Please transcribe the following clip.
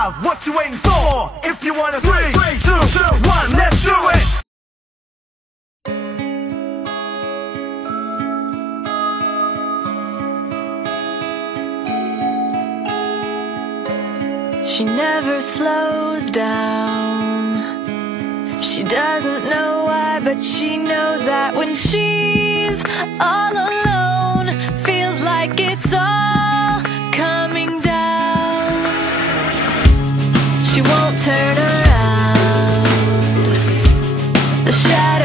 live. What you waiting for? If you wanna 3, 2, 1, let's do it. She never slows down. She doesn't know why, but she knows that when she's all alone, feels like it's all coming down. She won't turn around. The shadow